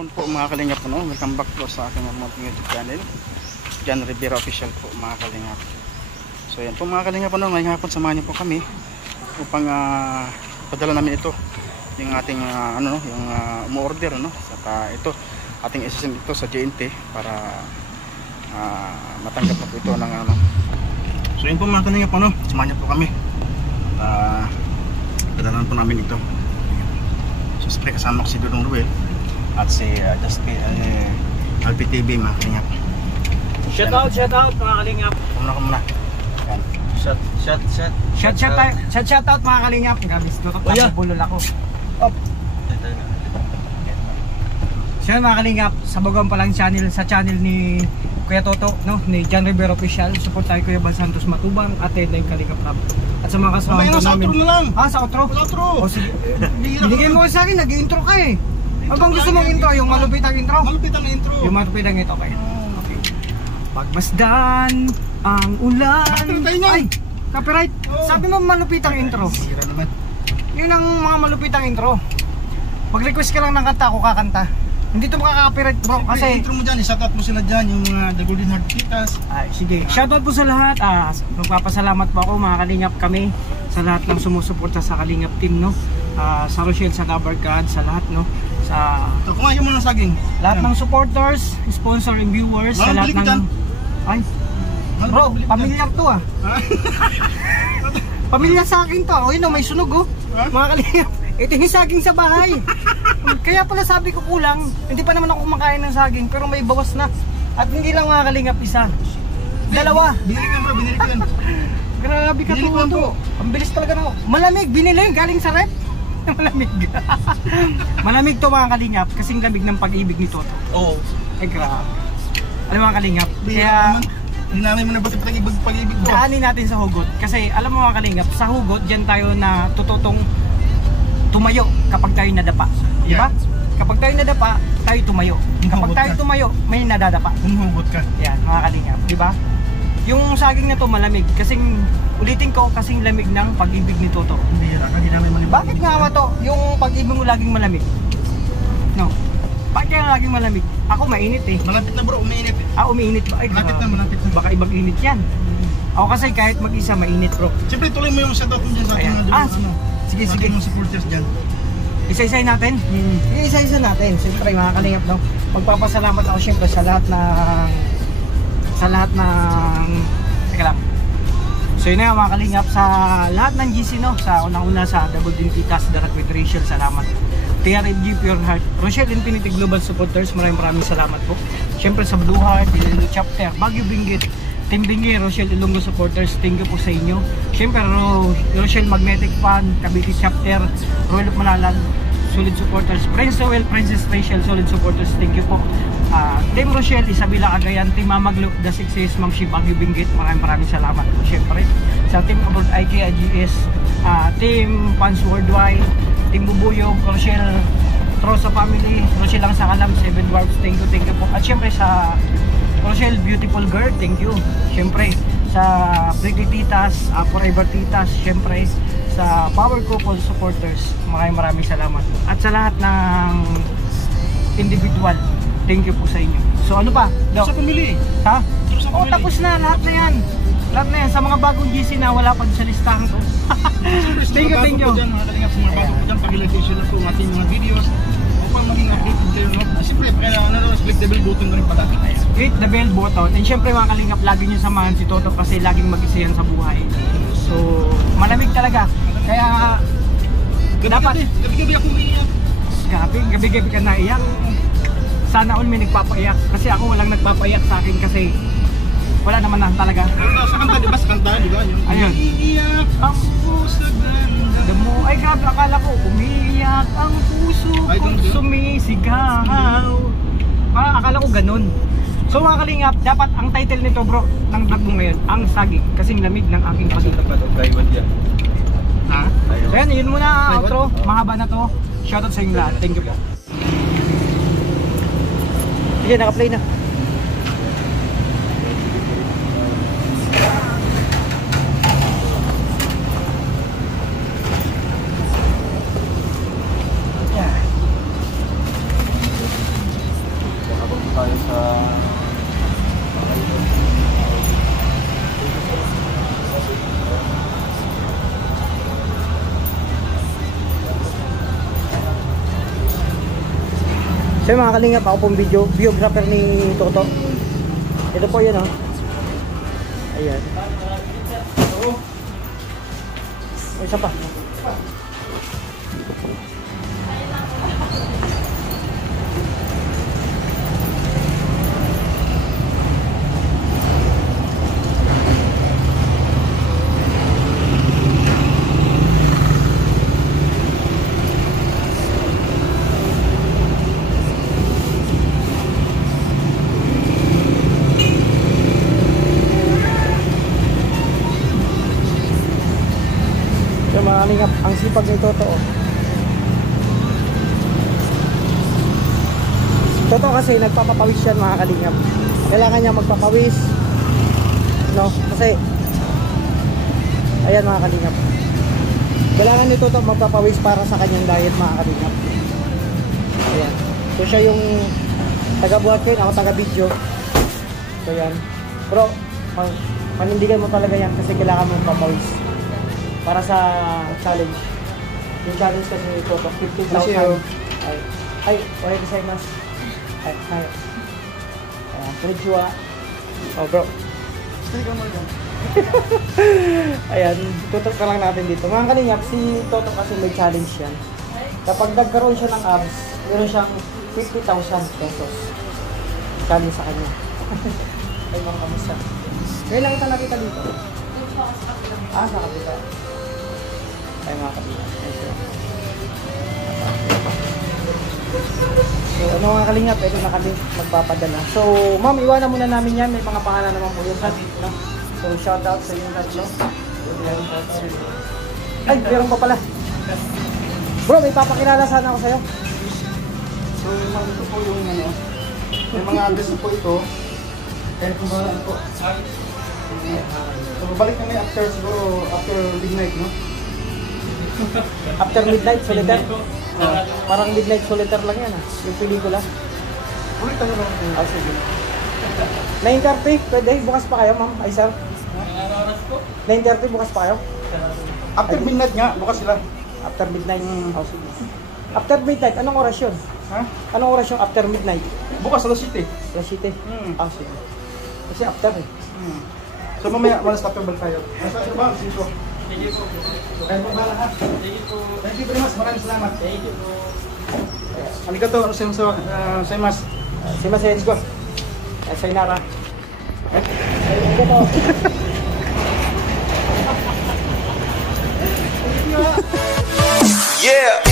hapon po mga kalingap, no? Welcome back po sa aking YouTube channel, John Rivera Official po mga kalingap. So yan po mga kalingap, no? Ngayong hapon samahan niyo po kami upang padala namin ito yung ating yung umu-order, no? Saka ito ating isasend ito sa JNT para matanggap na po ito ng So yan po mga kalingap, no? Samahan niyo po kami. Padala po namin ito. So siyempre kasama ko si Dudong Ruel at si Alpi TV mga kalingap. Shout out mga kalingap. Kumuna. Yan. Shout out mga kalingap. Grabe, tutok na bulol ako. Op. So yun mga kalingap, sabagan pa lang sa channel ni Kuya Toto, no? Ni John Rivera Official. Support tayo Kuya Bal Santos Matubang at na yung Kalingap Lab. At sa mga kasama namin. Sa outro na lang. Sa outro? O sige. Binigyan mo sa akin, nag-intro ka eh. Abang gusto mong intro, yung malupit ang intro? Malupit ang intro. Yung malupit ang intro, okay. Pagmasdan ang ulan. Ay, copyright. Sabi mo malupit ang intro. Sira naman. Yun ang mga malupit ang intro. Mag-request ka lang ng kanta, ako kakanta. Hindi ito makaka-copyright bro, kasi intro mo dyan, i-shoutout mo sila dyan, yung mga The Golden Heart Titas. Ay, sige, shoutout po sa lahat. Magpapasalamat po ako mga kalingap kami sa lahat ng sumusuporta sa Kalingap team, no? Sa Rochelle, sa Lover God, sa lahat, no? So, kumain mo ng saging. Lahat ng supporters, sponsor and viewers, sa lahat ng... Ay, bro, pamilyar to Pamilya sa akin to. O yun o, may sunog mga kalingap. Ito yung saging sa bahay. Kaya pala sabi ko kulang. Hindi pa naman ako kumakain ng saging, pero may bawas na. At hindi lang mga kalingap, isa, dalawa. Binili ka bro, binili ko yan. Grabe ka to. Ang bilis talaga na. Malamig, binili galing sa rep. Malamig. Malamig to mga kalingap, kasing lamig ng pag-ibig ni Toto. Oo. Ay grabe. Alam mga kalingap, kaya hinamay mo na ba sa pag-ibig bro? Daanin natin sa hugot. Kasi alam mo mga kalingap, sa hugot, dyan tayo na tututong tumayo kapag tayo nadapa. Diba? Kapag tayo nadapa, tayo tumayo. Kapag tayo tumayo, may nadadapa. Humugot ka. Yan, mga kalingap, diba? Yung saging na to malamig, kasing ulitin ko, kasing lamig ng pag-ibig ni Toto. Hindi namin malimig. Bakit nga to? Yung pag-ibig mo laging malamig? No. Bakit kaya laging malamig? Ako mainit eh. Malapit na bro, umiinit eh. Umiinit ba? Ay, malapit na. Baka ibang init yan. Ako kasi kahit mag-isa mainit bro. Siyempre tuloy mo yung shoutout mo dyan sa ating sige. Mga supporters dyan. Isa-isay natin? Isa-isa natin. Siyempre mga kalingap, no? Magpapasalamat ako siyempre sa lahat ng teka lang. So yun nga mga kalingap, sa lahat ng GC, no? Sa unang-una sa Double Din Titas, Darat with Rachel, salamat. TRFG Pure Heart, Rochelle Infinity Global Supporters, maraming salamat po. Siyempre sa Blue Heart, Ilonggo Chapter, Baguio Benguet, Team Benguet, Rochelle Ilonggo Supporters, thank you po sa inyo. Siyempre Rochelle Magnetic Fan, Cavite Chapter, Royal of Malalag, solid supporters. Prince Noel, Princess Rachel, solid supporters, thank you po. Team Rochelle, Isabela Cagayan, Team Mamaglo, The Sixes, Ma'am Shi, Baguio Benguet, maraming salamat po. Siyempre sa Team Abroad IK, AGS, Team Fans Worldwide, Team Bubuyog, Rochelle Trosa Family, Rochelle lang sa Kalam, Seven Dwarfs, thank you po. At syempre sa Rochelle Beautiful Girl, thank you. Syempre sa Pretty Titas, Forever Titas, syempre sa Power Couple Supporters, maraming salamat. At sa lahat ng individual, thank you po sa inyo. So ano pa? Sa pamili. Ha? Tapos na, lahat na yan. Sa mga bagong GC na wala pa sa listahan ko. Thank you. Dyan, mga kalingap, sa mga bago po dyan, pag-like share lang po ang ating mga videos upang maging updated kayo, no? Siyempre, click the bell button ko rin pala. Click the bell button. And syempre mga kalingap, lagi nyo samahan si Toto kasi laging mag-isa yan sa buhay. So, malamig talaga. Kaya, dapat gabi-gabi ako umiiyak. Gabi-gabi ka naiyak. Sana all may nagpapaiyak. Kasi ako walang nagpapaiyak sa akin kasi wala naman na talaga. Sa kanta, diba? Sa kanta, diba? Ayun. Umiiyak ang puso ganda mo. Ay grabe, akala ko umiiyak ang puso kung sumisigaw. Akala ko ganun. So mga kalingap, dapat ang title nito bro ng vlog mo ngayon, ang saging, kasing lamig ng aking pag-ibig. Ha? So yan, yun muna outro. Mahaba na to. Shoutout sa inyo lahat. Thank you po. Sige, naka-play na. So mga kalingap, ako pong biographer ni Toto. Ito po yan, oh. Ayan. Isa pa. Mga kalingap, ang sipag ni Toto, oh. Toto kasi nagpapapawis yan mga kalingap. Kailangan niya magpapawis, no? Kasi ayan mga kalingap, kailangan ni Toto magpapawis para sa kanyang diet mga kalingap. Ayan. So siya yung taga-buhat ko, ako taga-video. So yan. Bro, panindigan mo talaga yan kasi kailangan mo magpapawis para sa challenge. Yung challenge kasi ito, 15,000. Ay, oray gozaimasu. Ay, ay. Konnichiwa. Oh, bro. Ikaw mo lang. Ayan, tutok ka lang natin dito. Mga kalingap, si Toto kasi may challenge yan. Kapag nagkaroon siya ng abs, meron siyang 50,000 pesos. Challenge sa kanya. Ay, mga kamusta. Ngayon lang kita nakita dito. Ah, sa kapita. Ay, mga kapita. So, ano mga kalingap, ito na kami magpapadala. So, ma'am, iwanan muna namin yan. May mga pangalan naman po yun. No? So, shoutout sa inyong tatlo. Ay, meron pa pala. Bro, may papakilala sana ako sa'yo. So, ito po yung ano, may mga address po ito. Kaya kung ba po. So, balik kami after siguro, after midnight, no? After midnight, solitaire. Parang midnight solitaire lang yan, yung pelikula. Ulit tayo lang. Ah, sige. 9:30, pwede? Bukas pa kayo, ma'am? Ay, sir? 9:30, bukas pa kayo? After midnight nga, bukas sila. After midnight? Oh, sige. After midnight, anong oras yun? Ha? Anong oras yung after midnight? Bukas, alas 7. Alas 7? Ah, sige. Kasi after eh. So mamaya, stop yung balik tayo. Nasa ba? Sito. Thank you po. Kaya po ba lahat? Thank you po. Thank you very much. Maraming salamat. Thank you po. Arigato, gozaimasu. Simasen ko. Sayonara. Ito po. Yeah.